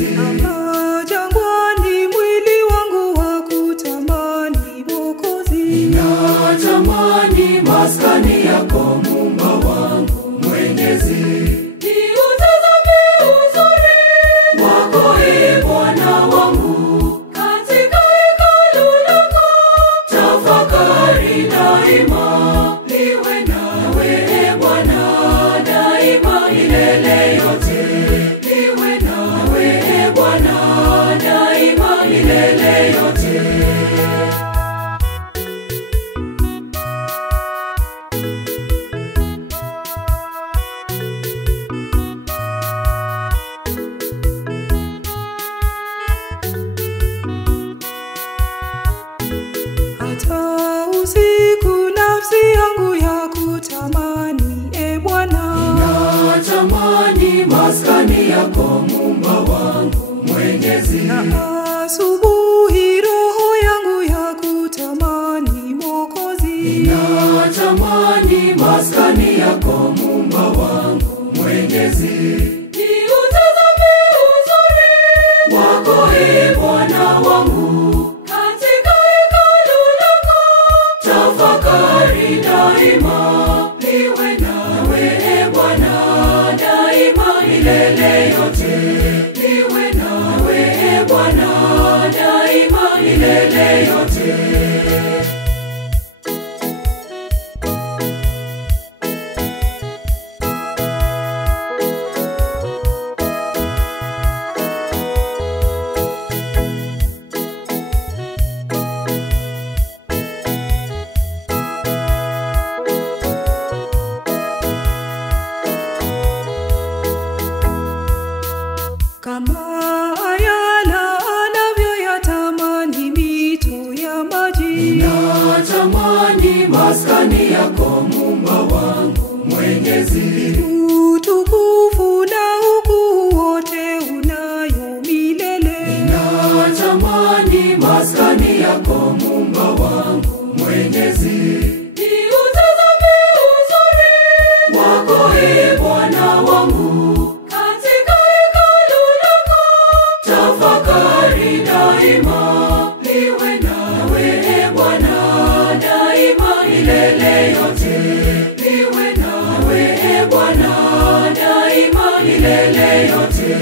Mwenyezi. Jangwani mwili wangu wa kutamani Mwokozi. Ninatamani maskani yako Muumba wangu Mwenyezi. Niutazame uzuri wako Bwana wangu, katika hekalu lako. tafakari daima, niwe nawe Bwana daima milele yote. Niwe nawe Bwana daima milele yote. Hata usiku nafsi yangu ya kutamani Bwana. Natamani maskani yako Muumba wangu Mwenyezi. Asubuhi roho yangu ya kutamani Mwokozi. Natamani maskani yako Muumba wangu Mwenyezi. Niutazame uzuri wako Bwana wangu, katika hekalu lako. tafakari daima, niwe nawe Bwana daima milele yote. Niwe nawe Bwana daima milele yote. Kama ayala anavyoyatamani mito ya maji. Natamani maskani yako Muumba wangu Mwenyezi. Utukufu na ukuu wote unayo milele. Natamani maskani yako Muumba wangu Mwenyezi. Niutazame uzuri wako Bwana wangu, katika hekalu lako. tafakari daima, niwe nawe Bwana daima milele yote. Niwe nawe Bwana daima milele yote.